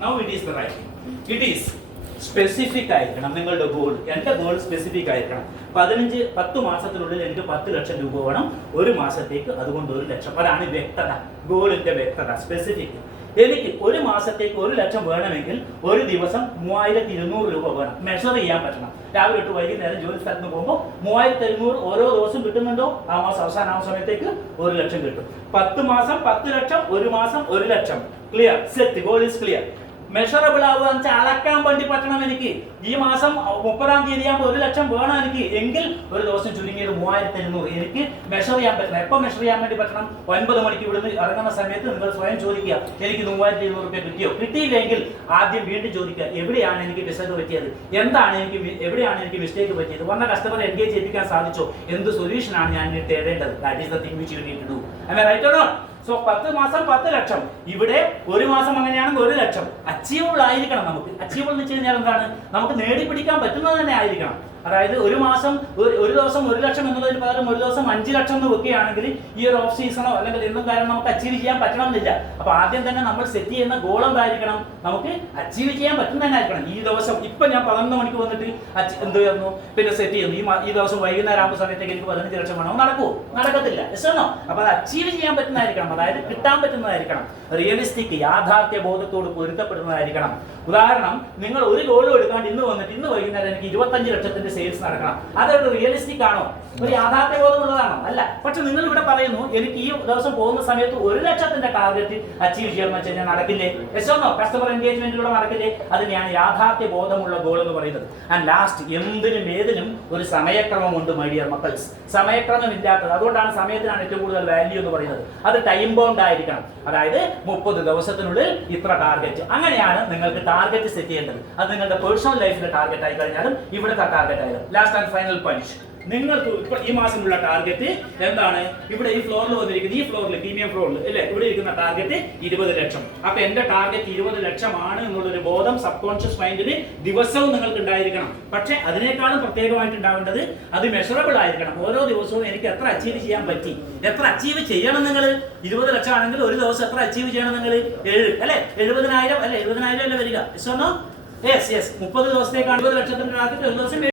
Now it is the right thing. It is specific ആയിരിക്കണം നിങ്ങളുടെ goal. എൻ്റെ goal specific ആയിരിക്കണം. 10 മാസത്തിനുള്ളിൽ എനിക്ക് 10 ലക്ഷം രൂപ വേണം, ഒരു മാസത്തേക്ക് അതുകൊണ്ട് 1 ലക്ഷം. അതാണ് വ്യക്തത, ഗോളിന്റെ വ്യക്തത, സ്പെസിഫിക്. എനിക്ക് ഒരു മാസത്തേക്ക് 1 ലക്ഷം വേണമെങ്കിൽ ഒരു ദിവസം 3200 രൂപ വേണം, മെഷർ ചെയ്യാൻ പറ്റണം. രാവിലെ തൊട്ട് വൈകുന്നേരം ജോലി സ്ഥലത്ത് പോകുമ്പോൾ 3200 ഓരോ ദിവസം കിട്ടുന്നുണ്ടോ, ആ മാസം അവസാന സമയത്തേക്ക് 1 ലക്ഷം കിട്ടും. 10 മാസം 10 ലക്ഷം, ഒരു മാസം 1 lakh. Clear? Set. Goal is clear. Measurable ആവുക എന്ന് വെച്ചാൽ അളക്കാൻ വേണ്ടി പറ്റണം. എനിക്ക് ഈ മാസം 30-ാം തീയതി ആകുമ്പോൾ 1 ലക്ഷം വേണം എനിക്ക് എങ്കിൽ ഒരു ദിവസം ചുരുങ്ങിയത് 3200 എനിക്ക് മെഷർ ചെയ്യാൻ പറ്റണം. എപ്പോൾ മെഷർ ചെയ്യാൻ വേണ്ടി പറ്റണം? 9 മണിക്ക് ഇവിടുന്ന് ഇറങ്ങുന്ന സമയത്ത് നിങ്ങൾ സ്വയം ചോദിക്കുക, എനിക്ക് 3200 രൂപ കിട്ടിയോ? കിട്ടിയില്ലെങ്കിൽ ആദ്യം വീണ്ടും ചോദിക്കുക, എവിടെയാണ് എനിക്ക് മിസ്റ്റേക്ക് പറ്റിയത്, എവിടെയാണ് എനിക്ക് മിസ്റ്റേക്ക് പറ്റിയത്, വന്ന കസ്റ്റമറെ എൻഗേജ് ചെയ്യിപ്പിക്കാൻ സാധിച്ചോ, എന്ത് സൊല്യൂഷനാണ് ഞാൻ തേടേണ്ടത്? That is the thing which you need to do. Am I right or not? So 10 മാസം 10 ലക്ഷം, ഇവിടെ ഒരു മാസം അങ്ങനെയാണെങ്കിൽ 1 ലക്ഷം. അച്ചീവബിൾ ആയിരിക്കണം. നമുക്ക് അച്ചീവബിൾ എന്ന് വെച്ച് കഴിഞ്ഞാൽ എന്താണ്? നമുക്ക് നേടിപ്പിടിക്കാൻ പറ്റുന്നത് തന്നെ ആയിരിക്കണം. അതായത് ഒരു മാസം ഒരു ദിവസം 1 ലക്ഷം എന്നുള്ളതിന് പകരം ഒരു ദിവസം 5 ലക്ഷം എന്ന് വെക്കുകയാണെങ്കിൽ ഈ ഒരു ഓഫ് സീസണോ അല്ലെങ്കിൽ എന്തും കാര്യം നമുക്ക് അച്ചീവ് ചെയ്യാൻ പറ്റണമെന്നില്ല. അപ്പൊ ആദ്യം തന്നെ നമ്മൾ സെറ്റ് ചെയ്യുന്ന ഗോൾ എന്തായിരിക്കണം? നമുക്ക് അച്ചീവ് ചെയ്യാൻ പറ്റുന്ന തന്നെ ആയിരിക്കണം. ഈ ദിവസം ഇപ്പൊ ഞാൻ 11 മണിക്ക് വന്നിട്ട് എന്ത് ചെയ്യുന്നു, പിന്നെ സെറ്റ് ചെയ്യുന്നു, ഈ ദിവസം വൈകുന്നേരം ആകുന്ന സമയത്തേക്ക് എനിക്ക് 15 ലക്ഷം വേണം, നടക്കുമോ? നടക്കത്തില്ല. എസ്സോ? അപ്പൊ അത് അച്ചീവ് ചെയ്യാൻ പറ്റുന്നതായിരിക്കണം, അതായത് കിട്ടാൻ പറ്റുന്നതായിരിക്കണം, റിയലിസ്റ്റിക്, യാഥാർത്ഥ്യ ബോധത്തോട് പൊരുത്തപ്പെടുന്നതായിരിക്കണം. ഉദാഹരണം, നിങ്ങൾ ഒരു ഗോളും എടുക്കാണ്ട് ഇന്ന് വന്നിട്ട് ഇന്ന് വൈകുന്നേരം എനിക്ക് 25 ലക്ഷത്തിന്റെ സെയിൽസ് നടക്കണം. അതൊരു റിയലിസ്റ്റിക് ആണോ? ഒരു യാഥാർത്ഥ്യബോധമുള്ളതാണോ? അല്ല. പക്ഷെ നിങ്ങൾ ഇവിടെ പറയുന്നു, എനിക്ക് ഈ ദിവസം പോകുന്ന സമയത്ത് 1 ലക്ഷത്തിന്റെ ടാർഗറ്റ് അച്ചീവ് ചെയ്യണമെന്ന് വെച്ച് കഴിഞ്ഞാൽ നടക്കില്ലേ? എസ്സോന്നോ? കസ്റ്റമർ എൻഗേജ്മെന്റിലൂടെ നടക്കില്ലേ? അതിനെയാണ് യാഥാർത്ഥ്യ ബോധമുള്ള ഗോൾ എന്ന് പറയുന്നത്. ആൻഡ് ലാസ്റ്റ്, എന്തിനും ഏതിനും ഒരു സമയക്രമമുണ്ട് മൈ ഡിയർ മക്കൾസ്. സമയക്രമം ഇല്ലാത്തത്, അതുകൊണ്ടാണ് സമയത്തിനാണ് ഏറ്റവും കൂടുതൽ വാല്യൂ എന്ന് പറയുന്നത്. അത് ടൈം ബൗണ്ട് ആയിരിക്കണം. അതായത് 30 ദിവസത്തിനുള്ളിൽ ഇത്ര ടാർഗറ്റ്. അങ്ങനെയാണ് നിങ്ങൾക്ക് ടാർഗറ്റ് സെറ്റ് ചെയ്യേണ്ടത്. അത് നിങ്ങളുടെ പേഴ്സണൽ ലൈഫിലെ ടാർഗറ്റ് ആയി കഴിഞ്ഞാലും ഇവിടുത്തെ ടാർഗറ്റ് ആയാലും. ലാസ്റ്റ് ആൻഡ് ഫൈനൽ പഞ്ച്, നിങ്ങൾക്ക് ഇപ്പൊ ഈ മാസമുള്ള ടാർഗറ്റ് എന്താണ്? ഇവിടെ ഈ ഫ്ലോറിൽ വന്നിരിക്കുന്നത്, ഈ ഫ്ലോറിൽ പ്രീമിയം ഫ്ലോറിൽ അല്ലെ, ഇവിടെ ഇരിക്കുന്ന ടാർഗറ്റ് 20 ലക്ഷം. അപ്പൊ എന്റെ ടാർഗറ്റ് 20 ലക്ഷമാണ് എന്നുള്ളൊരു ബോധം സബ് കോൺഷ്യസ് മൈൻഡിൽ ദിവസവും നിങ്ങൾക്ക് ഉണ്ടായിരിക്കണം. പക്ഷെ അതിനേക്കാളും പ്രത്യേകമായിട്ട് ഉണ്ടാവേണ്ടത് അത് മെഷറബിൾ ആയിരിക്കണം. ഓരോ ദിവസവും എനിക്ക് എത്ര അച്ചീവ് ചെയ്യാൻ പറ്റി, എത്ര അച്ചീവ് ചെയ്യണം നിങ്ങൾ. 20 ലക്ഷം ആണെങ്കിൽ ഒരു ദിവസം എത്ര അച്ചീവ് ചെയ്യണം നിങ്ങൾ? 7 അല്ലെ, 70,000 അല്ലെ, 70,000 അല്ലേ വരിക? യെസ് 30 ദിവസത്തേക്കാണ് 20 ലക്ഷത്തിന്റെ ടാർഗറ്റ്. ഒരു ദിവസം